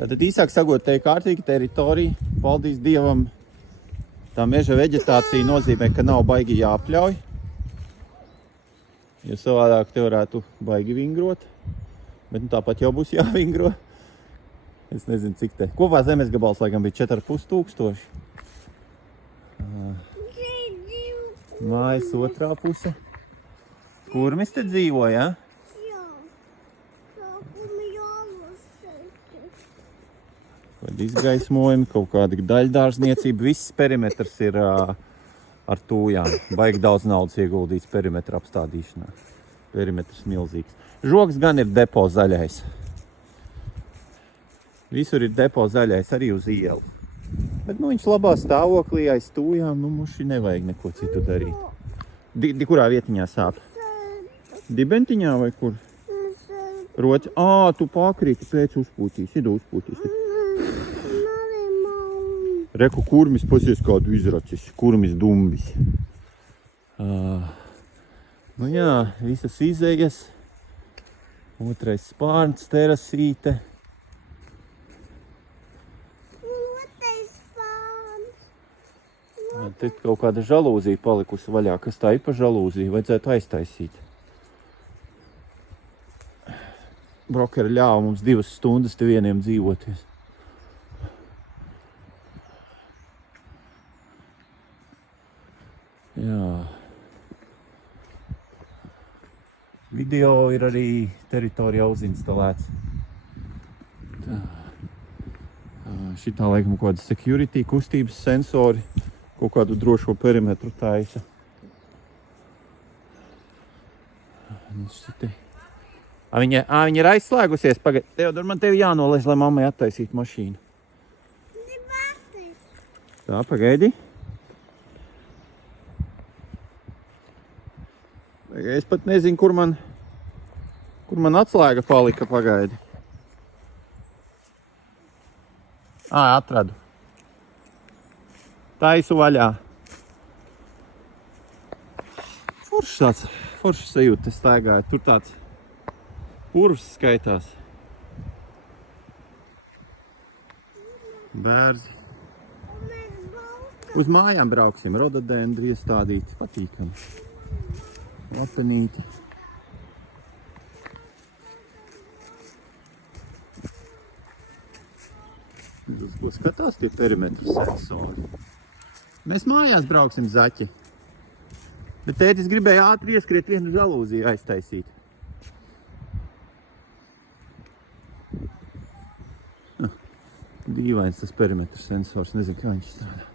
Tātad īsāk sakot, te ir kārtīga teritorija, paldies Dievam. Tā meža veģetācija nozīmē, ka nav baigi jāpļauj. Jo savādāk te varētu baigi vingrot. Bet tāpat jau būs jāvingro. Es nezinu, cik te. Kopā zemes gabals laikam bija 4500. Mājas otrā puse. Kurmis te dzīvo, ja? Kādi izgaismojumi, kaut kāda daļdārzniecība. Viss perimetrs ir ar tūjām. Baigi daudz naudas ieguldīts perimetra apstādīšanā. Perimetrs milzīgs. Žogs gan ir depo zaļais. Visur ir depo zaļais, arī uz ielu. Bet viņš labā stāvoklī aiz tūjām, muši nevajag neko citu darīt. Kurā vietiņā sāp? Dibentiņā vai kur? Roci? Tu pakrīti pēc uzpūtīs, idu uzpūtīs. Reku kurmis, pasies kādu izracis, kurmis dumbis. Jā, visas izējas. Otrais spārns, terasīte. Te kaut kāda žalūzija palikusi vaļā. Kas tā ir pa žalūziju? Vajadzētu aiztaisīt. Brokeri ļāva mums 2 stundas te vieniem dzīvoties. Jā. Video ir arī teritorijā uzinstalēts. Tā. Šitā laikam kaut kāda security, kustības sensori. Kaut kādu drošo perimetru taisa. Viņa ir aizslēgusies. Teodor, man tevi jānolaiž, lai mammai attaisītu mašīnu. Tā, pagaidi. Es pat nezinu, kur man atslēga palika, pagaidi. Atradu. Taisu vaļā. Foršs sajūta, es staigāju. Tur tāds purvs skaitās. Bērzi. Uz mājām brauksim. Rododendri iestādīti. Patīkami. Lapenīti. Uz ko skatās tie perimetru sensori? Mēs mājās brauksim, zaķi. Bet tētis gribēja ātri ieskriet vienu žalūziju aiztaisīt. Dīvains tas perimetru sensors, nezinu, kā viņš strādā.